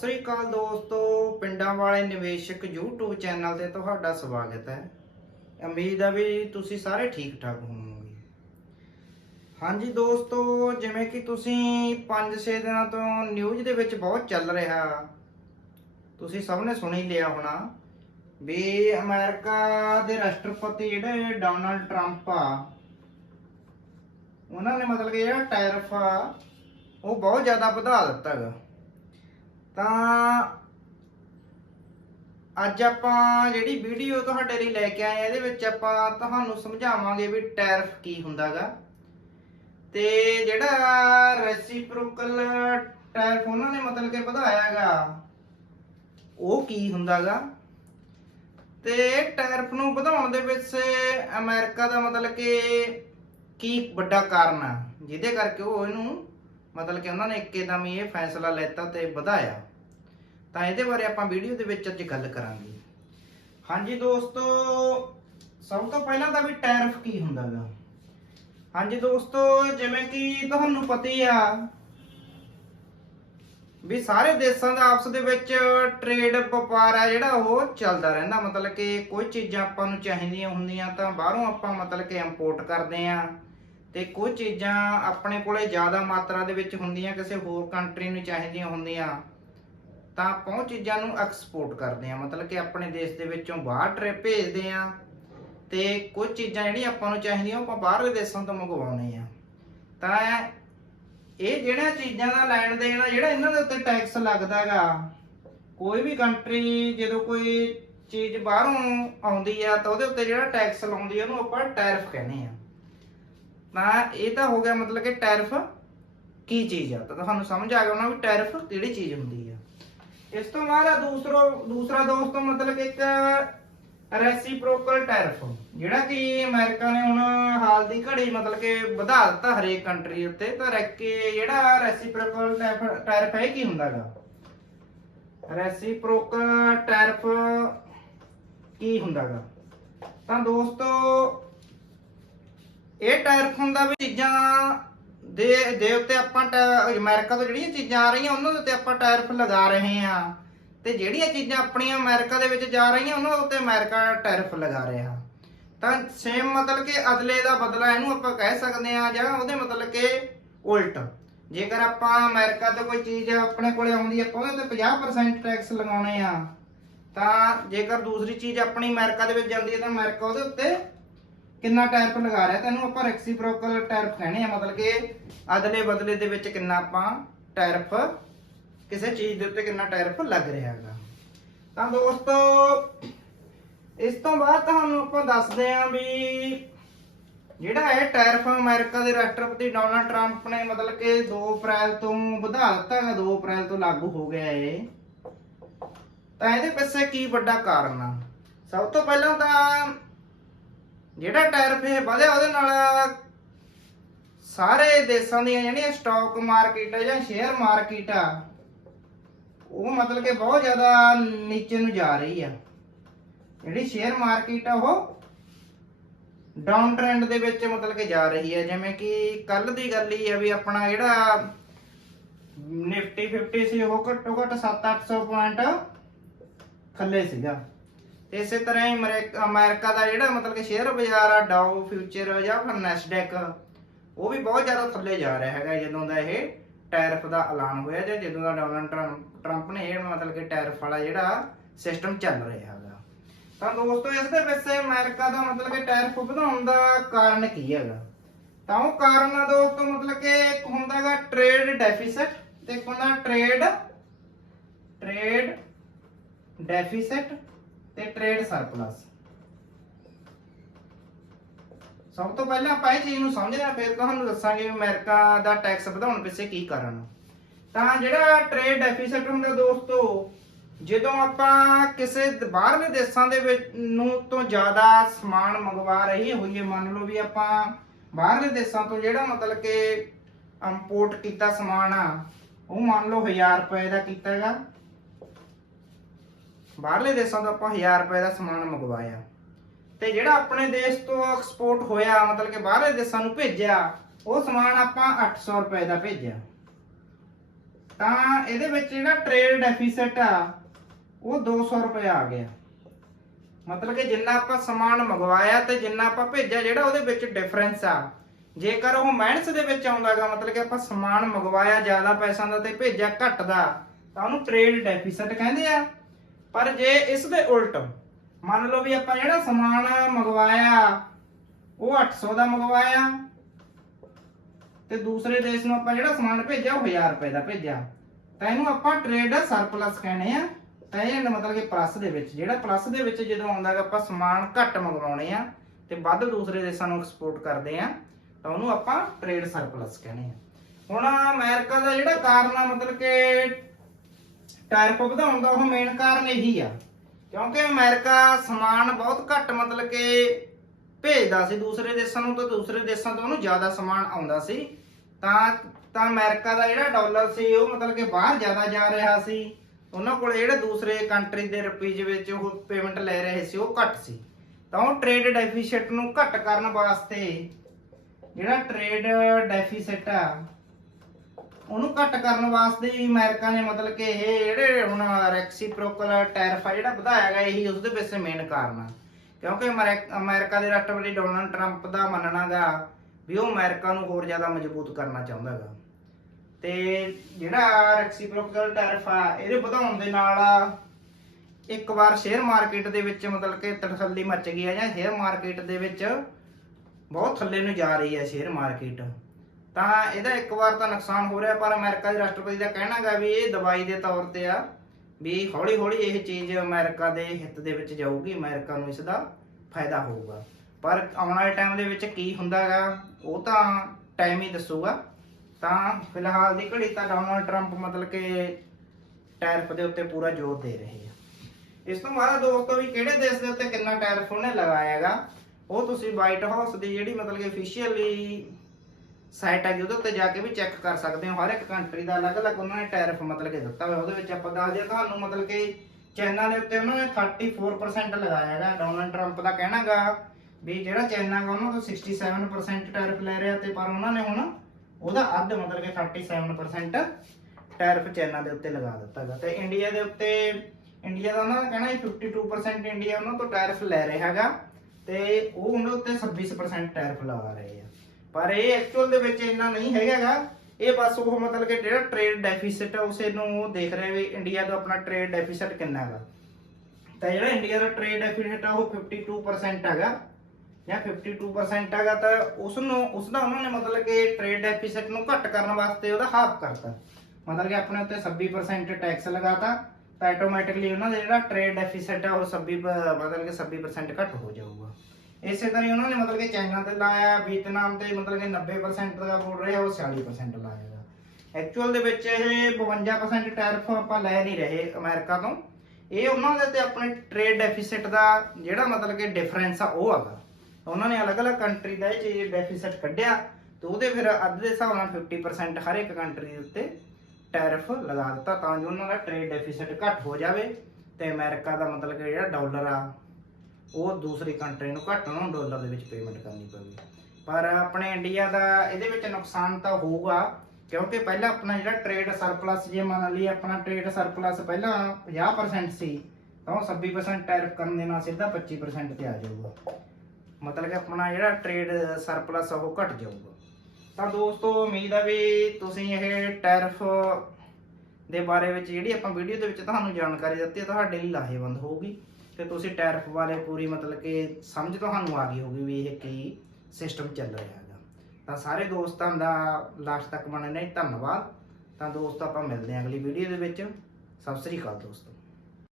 ਸ੍ਰੀ ਅਕਾਲ ਦੋਸਤੋ, ਪਿੰਡਾਂ ਵਾਲੇ ਨਿਵੇਸ਼ਕ YouTube ਚੈਨਲ ਤੇ ਤੁਹਾਡਾ ਸਵਾਗਤ ਹੈ। ਉਮੀਦ ਹੈ ਵੀ ਤੁਸੀਂ ਸਾਰੇ ਠੀਕ ਠਾਕ ਹੋਵੋਗੇ। ਹਾਂਜੀ ਦੋਸਤੋ, ਜਿਵੇਂ ਕਿ ਤੁਸੀਂ 5-6 ਦਿਨਾਂ ਤੋਂ ਨਿਊਜ਼ ਦੇ ਵਿੱਚ ਬਹੁਤ ਚੱਲ ਰਿਹਾ, ਤੁਸੀਂ ਸਭ ਨੇ ਸੁਣ ਹੀ ਲਿਆ ਹੋਣਾ ਵੀ ਅਮਰੀਕਾ ਦੇ ਰਾਸ਼ਟਰਪਤੀ ਜਿਹੜੇ ਡੋਨਾਲਡ ਟਰੰਪ ਆ, ਉਹਨਾਂ ਨੇ ਮਤਲਬ ਕਿ ਜਿਹੜਾ ਟੈਰਿਫ ਆ ਉਹ ਬਹੁਤ ਜ਼ਿਆਦਾ ਵਧਾ ਦਿੱਤਾ ਗਾ। ਤਾਂ ਅੱਜ ਆਪਾਂ ਜਿਹੜੀ ਵੀਡੀਓ ਤੁਹਾਡੇ ਲਈ ਲੈ ਕੇ ਆਏ ਇਹਦੇ ਵਿੱਚ ਆਪਾਂ ਤੁਹਾਨੂੰ ਸਮਝਾਵਾਂਗੇ ਵੀ ਟੈਰਿਫ ਕੀ ਹੁੰਦਾ ਗਾ, ਤੇ ਜਿਹੜਾ ਰੈਸਿਪਰੋਕਲ ਟੈਰਿਫ ਉਹਨਾਂ ਨੇ ਮਤਲਬ ਕਿ ਵਧਾਇਆ ਗਾ ਉਹ ਕੀ ਹੁੰਦਾ ਗਾ, ਤੇ ਟੈਰਿਫ ਨੂੰ ਵਧਾਉਣ ਦੇ ਵਿੱਚ ਅਮਰੀਕਾ ਦਾ ਮਤਲਬ ਕਿ ਕੀ ਵੱਡਾ ਕਾਰਨ ਆ ਜਿਹਦੇ ਕਰਕੇ ਉਹ ਇਹਨੂੰ ਮਤਲਬ ਕਿ ਉਹਨਾਂ ਨੇ ਇੱਕਦਮ ਹੀ ਇਹ ਫੈਸਲਾ ਲੈਤਾ ਤੇ ਵਧਾਇਆ। ਤਾਂ ਇਹਦੇ ਬਾਰੇ ਆਪਾਂ ਵੀਡੀਓ ਦੇ ਵਿੱਚ ਅੱਜ ਗੱਲ ਕਰਾਂਗੇ। ਹਾਂਜੀ ਦੋਸਤੋ, ਸਭ ਤੋਂ ਪਹਿਲਾਂ ਤਾਂ ਵੀ ਟੈਰਿਫ ਕੀ ਹੁੰਦਾ ਗਾ। ਹਾਂਜੀ ਦੋਸਤੋ, ਜਿਵੇਂ ਕਿ ਤੁਹਾਨੂੰ ਪਤਾ ਹੀ ਆ ਵੀ ਸਾਰੇ ਦੇਸ਼ਾਂ ਦਾ ਆਪਸ ਦੇ ਵਿੱਚ ਟ੍ਰੇਡ ਵਪਾਰ ਆ ਜਿਹੜਾ ਉਹ ਚੱਲਦਾ ਰਹਿੰਦਾ। ਮਤਲਬ ਕਿ ਕੋਈ ਚੀਜ਼ਾਂ ਆਪਾਂ ਨੂੰ ਚਾਹੀਦੀਆਂ ਹੁੰਦੀਆਂ ਤਾਂ ਬਾਹਰੋਂ ਆਪਾਂ ਮਤਲਬ ਕਿ ਇੰਪੋਰਟ ਕਰਦੇ ਆ, ਤੇ ਕੁਝ ਚੀਜ਼ਾਂ ਆਪਣੇ ਕੋਲੇ ਜ਼ਿਆਦਾ ਮਾਤਰਾ ਦੇ ਵਿੱਚ ਹੁੰਦੀਆਂ, ਕਿਸੇ ਹੋਰ ਕੰਟਰੀ ਨੂੰ ਚਾਹੀਦੀਆਂ ਹੁੰਦੀਆਂ ਤਾਂ ਆਪਾਂ ਉਹ ਚੀਜ਼ਾਂ ਨੂੰ ਐਕਸਪੋਰਟ ਕਰਦੇ ਆ, ਮਤਲਬ ਕਿ ਆਪਣੇ ਦੇਸ਼ ਦੇ ਵਿੱਚੋਂ ਬਾਹਰ ਟ੍ਰਿਪ ਭੇਜਦੇ ਆ, ਤੇ ਕੁਝ ਚੀਜ਼ਾਂ ਜਿਹੜੀਆਂ ਆਪਾਂ ਨੂੰ ਚਾਹੀਦੀਆਂ ਉਹ ਆਪਾਂ ਬਾਹਰਲੇ ਦੇਸ਼ਾਂ ਤੋਂ ਮੰਗਵਾਉਂਦੇ ਆ। ਤਾਂ ਇਹ ਜਿਹੜਾ ਚੀਜ਼ਾਂ ਦਾ ਲੈਣ ਦੇਣ ਆ ਜਿਹੜਾ ਇਹਨਾਂ ਦੇ ਉੱਤੇ ਟੈਕਸ ਲੱਗਦਾ ਗਾ, ਕੋਈ ਵੀ ਕੰਟਰੀ ਜਦੋਂ ਕੋਈ ਚੀਜ਼ ਬਾਹਰੋਂ ਆਉਂਦੀ ਆ ਤਾਂ ਉਹਦੇ ਉੱਤੇ ਜਿਹੜਾ ਟੈਕਸ ਲਾਉਂਦੀ ਆ ਉਹਨੂੰ ਆਪਾਂ ਟੈਰਿਫ ਕਹਿੰਦੇ ਆ। ਤਾਂ ਇਹ ਤਾਂ ਹੋ ਗਿਆ ਮਤਲਬ ਕਿ ਟੈਰਿਫ ਕੀ ਚੀਜ਼ ਆ, ਤਾਂ ਤੁਹਾਨੂੰ ਸਮਝ ਆ ਗਿਆ ਹੋਣਾ ਵੀ ਟੈਰਿਫ ਕਿਹੜੀ ਚੀਜ਼ ਹੁੰਦੀ ਆ। ਇਸ ਤੋਂ ਬਾਅਦ ਦੂਸਰਾ ਦੋਸਤੋ ਮਤਲਬ ਕਿ ਇੱਕ ਰੈਸਿਪਰੋਕਲ ਟੈਰਿਫ, ਜਿਹੜਾ ਕਿ ਅਮਰੀਕਾ ਨੇ ਹੁਣ ਹਾਲ ਦੀ ਘੜੀ ਮਤਲਬ ਕਿ ਵਧਾ ਦਿੱਤਾ ਹਰੇਕ ਕੰਟਰੀ ਉੱਤੇ। ਤਾਂ ਜਿਹੜਾ ਰੈਸਿਪਰੋਕਲ ਟੈਰਿਫ ਹੈ ਕੀ ਹੁੰਦਾ ਗਾ, ਰੈਸਿਪਰੋਕਲ ਟੈਰਿਫ ਕੀ ਹੁੰਦਾ ਗਾ। ਤਾਂ ਦੋਸਤੋ ਇਹ ਟੈਰਿਫ ਹੁੰਦਾ ਵੀ ਚੀਜ਼ਾਂ ਦੇ ਉੱਤੇ ਆਪਾਂ ਅਮਰੀਕਾ ਤੋਂ ਜਿਹੜੀਆਂ ਚੀਜ਼ਾਂ ਆ ਰਹੀਆਂ ਉਹਨਾਂ ਦੇ ਉੱਤੇ ਆਪਾਂ ਟੈਰਿਫ ਲਗਾ ਰਹੇ ਆ, ਤੇ ਜਿਹੜੀਆਂ ਚੀਜ਼ਾਂ ਆਪਣੀਆਂ ਅਮਰੀਕਾ ਦੇ ਵਿੱਚ ਜਾ ਰਹੀਆਂ ਉਹਨਾਂ ਦੇ ਉੱਤੇ ਅਮਰੀਕਾ ਟੈਰਿਫ ਲਗਾ ਰਿਹਾ। ਤਾਂ ਸੇਮ ਮਤਲਬ ਕਿ ਅਦਲੇ ਦਾ ਬਦਲਾ ਇਹਨੂੰ ਆਪਾਂ ਕਹਿ ਸਕਦੇ ਆ, ਜਾਂ ਉਹਦੇ ਮਤਲਬ ਕਿ ਉਲਟ। ਜੇਕਰ ਆਪਾਂ ਅਮਰੀਕਾ ਤੋਂ ਕੋਈ ਚੀਜ਼ ਆਪਣੇ ਕੋਲੇ ਆਉਂਦੀ ਆਪਾਂ ਉਹਦੇ ਉੱਤੇ 50% ਟੈਕਸ ਲਗਾਉਣੇ ਆ, ਤਾਂ ਜੇਕਰ ਦੂਸਰੀ ਚੀਜ਼ ਆਪਣੀ ਅਮਰੀਕਾ ਦੇ ਵਿੱਚ ਜਾਂਦੀ ਹੈ ਤਾਂ ਅਮਰੀਕਾ ਉਹਦੇ ਉੱਤੇ ਕਿੰਨਾ ਟੈਰਿਫ ਲਗਾ ਰਿਹਾ, ਤੈਨੂੰ ਆਪਾਂ ਰੈਸਿਪਰੋਕਲ ਟੈਰਿਫ ਕਹਿੰਦੇ ਆ। ਮਤਲਬ ਕਿ ਅਦਲੇ ਬਦਲੇ ਦੇ ਵਿੱਚ ਕਿੰਨਾ ਆਪਾਂ ਟੈਰਿਫ ਕਿਸੇ ਚੀਜ਼ ਦੇ ਉੱਤੇ ਕਿੰਨਾ ਟੈਰਿਫ ਲੱਗ ਰਿਹਾ ਹੈਗਾ। ਤਾਂ ਦੋਸਤੋ ਇਸ ਤੋਂ ਬਾਅਦ ਤੁਹਾਨੂੰ ਆਪਾਂ ਦੱਸਦੇ ਆਂ ਵੀ ਜਿਹੜਾ ਇਹ ਟੈਰਿਫ ਅਮਰੀਕਾ ਦੇ ਰਾਸ਼ਟਰਪਤੀ ਡੋਨਾਲਡ ਟਰੰਪ ਨੇ ਮਤਲਬ ਕਿ 2 ਅਪ੍ਰੈਲ ਤੋਂ ਵਧਾ ਦਿੱਤਾ ਹੈ, 2 ਅਪ੍ਰੈਲ ਤੋਂ ਲਾਗੂ ਹੋ ਗਿਆ ਇਹ। ਤਾਂ ਇਹਦੇ ਪਿੱਛੇ ਕੀ ਵੱਡਾ ਕਾਰਨ ਆ। ਸਭ ਤੋਂ ਪਹਿਲਾਂ ਤਾਂ ਜਿਹੜਾ ਟੈਰਿਫ ਇਹ ਵਧਿਆ ਉਹਦੇ ਨਾਲ ਸਾਰੇ ਦੇਸ਼ਾਂ ਦੀਆਂ ਜਿਹੜੀਆਂ ਸਟਾਕ ਮਾਰਕੀਟ ਆ ਜਾਂ ਸ਼ੇਅਰ ਮਾਰਕੀਟ ਆ ਉਹ ਮਤਲਬ ਕਿ ਬਹੁਤ ਜ਼ਿਆਦਾ ਨੀਚੇ ਨੂੰ ਜਾ ਰਹੀ ਆ। ਜਿਹੜੀ ਸ਼ੇਅਰ ਮਾਰਕੀਟ ਆ ਉਹ ਡਾਊਨ ਟ੍ਰੈਂਡ ਦੇ ਵਿੱਚ ਮਤਲਬ ਕਿ ਜਾ ਰਹੀ ਹੈ। ਜਿਵੇਂ ਕਿ ਕੱਲ ਦੀ ਗੱਲ ਹੀ ਆ ਵੀ ਆਪਣਾ ਜਿਹੜਾ ਨਿਫਟੀ 50 ਸੀ ਉਹ ਘੱਟੋ ਘੱਟ 700-800 ਪੁਆਇੰਟ ਥੱਲੇ ਸੀਗਾ। ਤੇ ਇਸੇ ਤਰ੍ਹਾਂ ਹੀ ਅਮਰੀਕਾ ਦਾ ਜਿਹੜਾ ਮਤਲਬ ਕਿ ਸ਼ੇਅਰ ਬਾਜ਼ਾਰ ਆ ਡਾਊ ਫਿਊਚਰ ਜਾਂ ਫਿਰ ਨੈਸਡੈਕ ਉਹ ਵੀ ਬਹੁਤ ਜ਼ਿਆਦਾ ਥੱਲੇ ਜਾ ਰਿਹਾ ਹੈਗਾ ਜਦੋਂ ਦਾ ਇਹ ਟੈਰਿਫ ਦਾ ਐਲਾਨ ਹੋਇਆ, ਜਾਂ ਜਦੋਂ ਦਾ ਡੋਨਾਲਡ ਟਰੰਪ ਨੇ ਇਹ ਮਤਲਬ ਕਿ ਟੈਰਿਫ ਵਾਲਾ ਜਿਹੜਾ ਸਿਸਟਮ ਚੱਲ ਰਿਹਾ ਹੈਗਾ। ਤਾਂ ਦੋਸਤੋ ਇਸ ਦੇ ਵਿੱਚ ਅਮਰੀਕਾ ਦਾ ਮਤਲਬ ਕਿ ਟੈਰਿਫ ਵਧਾਉਣ ਦਾ ਕਾਰਨ ਕੀ ਹੈਗਾ। ਤਾਂ ਉਹ ਕਾਰਨ ਆ ਦੋਸਤੋ ਮਤਲਬ ਕਿ ਇੱਕ ਹੁੰਦਾ ਹੈਗਾ ਟ੍ਰੇਡ ਡੈਫਿਸਿਟ ਤੇ ਇੱਕ ਹੁੰਦਾ ਟ੍ਰੇਡ ਡੈਫਿਸਿਟ ਤੇ ਟ੍ਰੇਡ ਸਰਪਲਸ। ਸਭ ਤੋਂ ਪਹਿਲਾਂ ਆਪਾਂ ਇਹ ਚੀਜ਼ ਨੂੰ ਸਮਝਣਾ, ਫਿਰ ਤੁਹਾਨੂੰ ਦੱਸਾਂਗੇ ਅਮਰੀਕਾ ਦਾ ਟੈਕਸ ਵਧਾਉਣ ਪਿੱਛੇ ਕੀ ਕਾਰਨ। ਤਾਂ ਜਿਹੜਾ ਟ੍ਰੇਡ ਡੈਫਿਸਿਟ ਹੁੰਦਾ ਦੋਸਤੋ, ਜਦੋਂ ਆਪਾਂ ਕਿਸੇ ਬਾਹਰਲੇ ਦੇਸ਼ਾਂ ਦੇ ਵਿੱਚ ਨੂੰ ਤੋਂ ਜ਼ਿਆਦਾ ਸਮਾਨ ਮੰਗਵਾ ਰਹੇ ਹੋਈਏ, ਮੰਨ ਲਓ ਵੀ ਆਪਾਂ ਬਾਹਰਲੇ ਦੇਸ਼ਾਂ ਤੋਂ ਜਿਹੜਾ ਮਤਲਬ ਕਿ ਇੰਪੋਰਟ ਕੀਤਾ ਸਮਾਨ ਆ ਉਹ ਮੰਨ ਲਓ 1000 ਰੁਪਏ ਦਾ ਕੀਤਾ ਹੈਗਾ, ਬਾਹਰਲੇ ਦੇਸ਼ਾਂ ਤੋਂ ਆਪਾਂ 1000 ਰੁਪਏ ਦਾ ਸਮਾਨ ਮੰਗਵਾਇਆ, ਤੇ ਜਿਹੜਾ ਆਪਣੇ ਦੇਸ਼ ਤੋਂ ਐਕਸਪੋਰਟ ਹੋਇਆ ਮਤਲਬ ਕਿ ਬਾਹਰਲੇ ਦੇਸ਼ਾਂ ਨੂੰ ਭੇਜਿਆ ਉਹ ਸਮਾਨ ਆਪਾਂ 800 ਰੁਪਏ ਦਾ ਭੇਜਿਆ। ਤਾਂ ਇਹਦੇ ਵਿੱਚ ਜਿਹੜਾ ਟ੍ਰੇਡ ਡੈਫੀਸਿਟ ਆ ਉਹ 200 ਰੁਪਏ ਆ ਗਿਆ। ਮਤਲਬ ਕਿ ਜਿੰਨਾ ਆਪਾਂ ਸਮਾਨ ਮੰਗਵਾਇਆ ਤੇ ਜਿੰਨਾ ਆਪਾਂ ਭੇਜਿਆ ਜਿਹੜਾ ਉਹਦੇ ਵਿੱਚ ਡਿਫਰੈਂਸ ਆ, ਜੇਕਰ ਉਹ ਮਾਈਨਸ ਦੇ ਵਿੱਚ ਆਉਂਦਾਗਾ, ਮਤਲਬ ਕਿ ਆਪਾਂ ਸਮਾਨ ਮੰਗਵਾਇਆ ਜ਼ਿਆਦਾ ਪੈਸਿਆਂ ਦਾ ਤੇ ਭੇਜਿਆ ਘੱਟ ਦਾ, ਤਾਂ ਉਹਨੂੰ ਟ੍ਰੇਡ ਡੈਫੀਸਿਟ ਕਹਿੰਦੇ ਆ। ਪਰ ਜੇ ਇਸ ਦੇ ਉਲਟ ਮੰਨ ਲਓ ਵੀ ਆਪਾਂ ਜਿਹੜਾ ਸਮਾਨ ਮੰਗਵਾਇਆ ਉਹ 800 ਦਾ ਮੰਗਵਾਇਆ ਤੇ ਦੂਸਰੇ ਦੇਸ਼ ਨੂੰ ਆਪਾਂ ਜਿਹੜਾ ਸਮਾਨ ਭੇਜਿਆ ਉਹ 1000 ਰੁਪਏ ਦਾ ਭੇਜਿਆ, ਤਾਂ ਇਹਨੂੰ ਆਪਾਂ ਟ੍ਰੇਡ ਸਰਪਲਸ ਕਹਿੰਦੇ ਆ। ਤਾਂ ਇਹ ਮਤਲਬ ਕਿ ਪਲੱਸ ਦੇ ਵਿੱਚ, ਜਿਹੜਾ ਪਲੱਸ ਦੇ ਵਿੱਚ ਜਦੋਂ ਆਉਂਦਾਗਾ ਆਪਾਂ ਸਮਾਨ ਘੱਟ ਮੰਗਵਾਉਣੇ ਆ ਤੇ ਵੱਧ ਦੂਸਰੇ ਦੇਸ਼ਾਂ ਨੂੰ ਐਕਸਪੋਰਟ ਕਰਦੇ ਆ, ਤਾਂ ਉਹਨੂੰ ਆਪਾਂ ਟ੍ਰੇਡ ਸਰਪਲਸ ਕਹਿੰਦੇ ਆ। ਹੁਣ ਅਮਰੀਕਾ ਦਾ ਜਿਹੜਾ ਕਾਰਨ ਆ ਮਤਲਬ ਕਿ ਟੈਰਿਫ ਵਧਾਉਣ ਦਾ, ਉਹ ਮੇਨ ਕਾਰਨ ਇਹੀ ਆ ਕਿਉਂਕਿ ਅਮਰੀਕਾ ਸਮਾਨ ਬਹੁਤ ਘੱਟ ਮਤਲਬ ਕਿ ਭੇਜਦਾ ਸੀ ਦੂਸਰੇ ਦੇਸ਼ਾਂ ਨੂੰ, ਤੇ ਦੂਸਰੇ ਦੇਸ਼ਾਂ ਤੋਂ ਉਹਨੂੰ ਜ਼ਿਆਦਾ ਸਮਾਨ ਆਉਂਦਾ ਸੀ। ਤਾਂ ਅਮਰੀਕਾ ਦਾ ਜਿਹੜਾ ਡਾਲਰ ਸੀ ਉਹ ਮਤਲਬ ਕਿ ਬਾਹਰ ਜ਼ਿਆਦਾ ਜਾ ਰਿਹਾ ਸੀ, ਉਹਨਾਂ ਕੋਲ ਜਿਹੜੇ ਦੂਸਰੇ ਕੰਟਰੀ ਦੇ ਰੁਪਈਏ ਵਿੱਚ ਉਹ ਪੇਮੈਂਟ ਲੈ ਰਹੇ ਸੀ ਉਹ ਘੱਟ ਸੀ। ਤਾਂ ਉਹ ਟ੍ਰੇਡ ਡੈਫੀਸਿਟ ਨੂੰ ਘੱਟ ਕਰਨ ਵਾਸਤੇ, ਜਿਹੜਾ ਟ੍ਰੇਡ ਡੈਫੀਸਿਟ ਆ ਉਹਨੂੰ ਘੱਟ ਕਰਨ ਵਾਸਤੇ ਅਮਰੀਕਾ ਨੇ ਮਤਲਬ ਕਿ ਇਹ ਜਿਹੜੇ ਹੁਣ ਰੈਸਿਪਰੋਕਲ ਟੈਰਿਫ ਆ ਜਿਹੜਾ ਵਧਾਇਆ ਗਿਆ, ਇਹੀ ਉਸਦੇ ਵਿੱਚ ਮੇਨ ਕਾਰਨ ਆ। ਕਿਉਂਕਿ ਅਮਰੀਕਾ ਦੇ ਰਾਸ਼ਟਰਪਤੀ ਡੋਨਾਲਡ ਟਰੰਪ ਦਾ ਮੰਨਣਾ ਗਾ ਵੀ ਉਹ ਅਮਰੀਕਾ ਨੂੰ ਹੋਰ ਜ਼ਿਆਦਾ ਮਜ਼ਬੂਤ ਕਰਨਾ ਚਾਹੁੰਦਾ ਗਾ, ਤੇ ਜਿਹੜਾ ਰੈਸਿਪਰੋਕਲ ਟੈਰਿਫ ਆ ਇਹਦੇ ਵਧਾਉਣ ਦੇ ਨਾਲ ਇੱਕ ਵਾਰ ਸ਼ੇਅਰ ਮਾਰਕੀਟ ਦੇ ਵਿੱਚ ਮਤਲਬ ਕਿ ਤਸੱਲੀ ਮੱਚ ਗਈ ਹੈ, ਜਾਂ ਸ਼ੇਅਰ ਮਾਰਕੀਟ ਦੇ ਵਿੱਚ ਬਹੁਤ ਥੱਲੇ ਨੂੰ ਜਾ ਰਹੀ ਹੈ ਸ਼ੇਅਰ ਮਾਰਕੀਟ। ਤਾਂ ਇਹਦਾ ਇੱਕ ਵਾਰ ਤਾਂ ਨੁਕਸਾਨ ਹੋ ਰਿਹਾ, ਪਰ ਅਮਰੀਕਾ ਦੇ ਰਾਸ਼ਟਰਪਤੀ ਦਾ ਕਹਿਣਾ ਗਾ ਵੀ ਇਹ ਦਵਾਈ ਦੇ ਤੌਰ ਤੇ ਆ, ਵੀ ਹੌਲੀ ਹੌਲੀ ਇਹ ਚੀਜ਼ ਅਮਰੀਕਾ ਦੇ ਹਿੱਤ ਦੇ ਵਿੱਚ ਜਾਊਗੀ, ਅਮਰੀਕਾ ਨੂੰ ਇਸ ਦਾ ਫਾਇਦਾ ਹੋਊਗਾ। ਪਰ ਆਉਣ ਵਾਲੇ ਟਾਈਮ ਦੇ ਵਿੱਚ ਕੀ ਹੁੰਦਾ ਗਾ ਉਹ ਤਾਂ ਟਾਈਮ ਹੀ ਦੱਸੂਗਾ। ਤਾਂ ਫਿਲਹਾਲ ਦੀ ਘੜੀ ਤਾਂ ਡੋਨਾਲਡ ਟਰੰਪ ਮਤਲਬ ਕਿ ਟੈਰਿਫ ਦੇ ਉੱਤੇ ਪੂਰਾ ਜ਼ੋਰ ਦੇ ਰਹੇ ਆ। ਇਸ ਤੋਂ ਬਾਅਦ ਦੋਸਤੋ ਵੀ ਕਿਹੜੇ ਦੇਸ਼ ਦੇ ਉੱਤੇ ਕਿੰਨਾ ਟੈਰਿਫ ਉਹਨੇ ਲਗਾਇਆ ਹੈਗਾ, ਉਹ ਤੁਸੀਂ ਵਾਈਟ ਹਾਊਸ ਦੀ ਜਿਹੜੀ ਮਤਲਬ ਕਿ ਅਫੀਸ਼ੀਅਲੀ ਸਾਈਟ ਹੈਗੀ ਉਹਦੇ ਉੱਤੇ ਜਾ ਕੇ ਵੀ ਚੈੱਕ ਕਰ ਸਕਦੇ ਹੋ। ਹਰ ਇੱਕ ਕੰਟਰੀ ਦਾ ਅਲੱਗ-ਅਲੱਗ ਉਹਨਾਂ ਨੇ ਟੈਰਿਫ ਮਤਲਬ ਕਿ ਦਿੱਤਾ ਹੋਇਆ। ਉਹਦੇ ਵਿੱਚ ਆਪਾਂ ਦੱਸਦੇ ਤੁਹਾਨੂੰ ਮਤਲਬ ਕਿ ਚਾਈਨਾ ਦੇ ਉੱਤੇ ਉਹਨਾਂ ਨੇ 34% ਲਗਾਇਆ ਹੈਗਾ। ਡੋਨਾਲਡ ਟਰੰਪ ਦਾ ਕਹਿਣਾ ਗਾ ਵੀ ਜਿਹੜਾ ਚਾਈਨਾ ਗਾ ਉਹਨਾਂ ਤੋਂ 67% ਟੈਰਿਫ ਲੈ ਰਿਹਾ, ਤੇ ਪਰ ਉਹਨਾਂ ਨੇ ਹੁਣ ਉਹਦਾ ਅੱਧ ਮਤਲਬ ਕਿ 37% ਟੈਰਿਫ ਚਾਈਨਾ ਦੇ ਉੱਤੇ ਲਗਾ ਦਿੱਤਾ ਗਾ। ਤੇ ਇੰਡੀਆ ਦੇ ਉੱਤੇ, ਇੰਡੀਆ ਦਾ ਉਹਨਾਂ ਦਾ ਕਹਿਣਾ 52% ਇੰਡੀਆ ਉਹਨਾਂ ਤੋਂ ਟੈਰਿਫ ਲੈ ਰਿਹਾ ਹੈਗਾ, ਤੇ ਉਹ ਉਹਨਾਂ ਉੱਤੇ 26% ਟੈਰਿਫ ਲਗਾ ਰਹੇ ਆ। ਪਰ ਇਹ ਐਕਚੁਅਲ ਦੇ ਵਿੱਚ ਇੰਨਾ ਨਹੀਂ ਹੈਗਾ, ਇਹ ਬਸ ਉਹ ਮਤਲਬ ਕਿ ਜਿਹੜਾ ਟ੍ਰੇਡ ਡੈਫੀਸਿਟ ਆ ਉਸੇ ਨੂੰ ਉਹ ਦੇਖ ਰਹੇ ਵੀ ਇੰਡੀਆ ਦਾ ਆਪਣਾ ਟ੍ਰੇਡ ਡੈਫੀਸਿਟ ਕਿੰਨਾ ਹੈਗਾ। ਤਾਂ ਜਿਹੜਾ ਇੰਡੀਆ ਦਾ ਟ੍ਰੇਡ ਡੈਫੀਸਿਟ ਆ ਉਹ 52% ਹੈਗਾ, ਜਾਂ 52% ਹੈਗਾ। ਤਾਂ ਉਸਦਾ ਉਹਨਾਂ ਨੇ ਮਤਲਬ ਕਿ ਟ੍ਰੇਡ ਡੈਫੀਸਿਟ ਨੂੰ ਘੱਟ ਕਰਨ ਵਾਸਤੇ ਉਹਦਾ ਹਾਫ ਕਰਤਾ, ਮਤਲਬ ਕਿ ਆਪਣੇ ਉੱਤੇ 26% ਟੈਕਸ ਲਗਾਤਾ, ਤਾਂ ਆਟੋਮੈਟਿਕਲੀ ਉਹਨਾਂ ਦਾ ਜਿਹੜਾ ਟ੍ਰੇਡ ਡੈਫੀਸਿਟ ਆ ਉਹ 26% ਘੱਟ ਹੋ ਜਾਊਗਾ। ਇਸੇ ਤਰ੍ਹਾਂ ਹੀ ਉਹਨਾਂ ਨੇ ਮਤਲਬ ਕਿ ਚਾਈਨਾ ਤੇ ਲਾਇਆ, ਵੀਅਤਨਾਮ ਤੇ ਮਤਲਬ ਕਿ 90% ਦਾ ਬੋਲ ਰਿਹਾ, ਉਹ 40% ਲਾਏਗਾ। ਐਕਚੁਅਲ ਦੇ ਵਿੱਚ ਇਹ 52% ਟੈਰਿਫ ਆਪਾਂ ਲੈ ਨਹੀਂ ਰਹੇ ਅਮਰੀਕਾ ਤੋਂ, ਇਹ ਉਹਨਾਂ ਦੇ ਤੇ ਆਪਣੇ ਟ੍ਰੇਡ ਡੈਫੀਸਿਟ ਦਾ ਜਿਹੜਾ ਮਤਲਬ ਕਿ ਡਿਫਰੈਂਸ ਆ ਉਹ ਆਗਾ। ਉਹਨਾਂ ਨੇ ਅਲੱਗ-ਅਲੱਗ ਕੰਟਰੀ ਦਾ ਇਹ ਚੀਜ਼ ਡੈਫੀਸਿਟ ਕੱਢਿਆ, ਤੇ ਉਹਦੇ ਫਿਰ ਅੱਧ ਦੇ ਹਿਸਾਬ ਨਾਲ 50% ਹਰ ਇੱਕ ਕੰਟਰੀ ਦੇ ਉੱਤੇ ਟੈਰਿਫ ਲਗਾ ਦਿੱਤਾ, ਤਾਂ ਜੋ ਉਹਨਾਂ ਦਾ ਟ੍ਰੇਡ ਡੈਫੀਸਿਟ ਘੱਟ ਹੋ ਜਾਵੇ, ਤੇ ਅਮਰੀਕਾ ਦਾ ਮਤਲਬ ਕਿ ਜਿਹੜਾ ਡਾਲਰ ਆ ਉਹ ਦੂਸਰੀ ਕੰਟਰੀ ਨੂੰ ਘੱਟ ਉਹਨਾਂ ਨੂੰ ਡਾਲਰ ਦੇ ਵਿੱਚ ਪੇਮੈਂਟ ਕਰਨੀ ਪਵੇ। ਪਰ ਆਪਣੇ ਇੰਡੀਆ ਦਾ ਇਹਦੇ ਵਿੱਚ ਨੁਕਸਾਨ ਤਾਂ ਹੋਊਗਾ, ਕਿਉਂਕਿ ਪਹਿਲਾਂ ਆਪਣਾ ਜਿਹੜਾ ਟ੍ਰੇਡ ਸਰਪਲਸ, ਜੇ ਮੰਨ ਲਈ ਆਪਣਾ ਟ੍ਰੇਡ ਸਰਪਲਸ ਪਹਿਲਾਂ 50% ਸੀ, ਤਾਂ ਉਹ 26% ਟੈਰਿਫ ਕਰਨ ਦੇ ਨਾਲ ਸਿੱਧਾ 25% ਤੇ ਆ ਜਾਊਗਾ, ਮਤਲਬ ਕਿ ਆਪਣਾ ਜਿਹੜਾ ਟ੍ਰੇਡ ਸਰਪਲਸ ਉਹ ਘਟ ਜਾਊਗਾ। ਤਾਂ ਦੋਸਤੋ ਉਮੀਦ ਆ ਵੀ ਤੁਸੀਂ ਇਹ ਟੈਰਿਫ ਦੇ ਬਾਰੇ ਵਿੱਚ ਜਿਹੜੀ ਆਪਾਂ ਵੀਡੀਓ ਦੇ ਵਿੱਚ ਤੁਹਾਨੂੰ ਜਾਣਕਾਰੀ ਦਿੱਤੀ ਤੁਹਾਡੇ ਲਈ ਲਾਹੇਵੰਦ ਹੋਊਗੀ, ਤੇ ਤੁਸੀਂ ਟੈਰਿਫ ਬਾਰੇ ਪੂਰੀ ਮਤਲਬ ਕਿ ਸਮਝ ਤੁਹਾਨੂੰ ਆ ਗਈ ਹੋਊਗੀ ਵੀ ਇਹ ਕੀ ਸਿਸਟਮ ਚੱਲ ਰਿਹਾ ਹੈਗਾ। ਤਾਂ ਸਾਰੇ ਦੋਸਤਾਂ ਦਾ ਲਾਸਟ ਤੱਕ ਬਣੇ ਨੇ ਧੰਨਵਾਦ। ਤਾਂ ਦੋਸਤੋ ਆਪਾਂ ਮਿਲਦੇ ਹਾਂ ਅਗਲੀ ਵੀਡੀਓ ਦੇ ਵਿੱਚ। ਸਤਿ ਸ੍ਰੀ ਅਕਾਲ ਦੋਸਤੋ।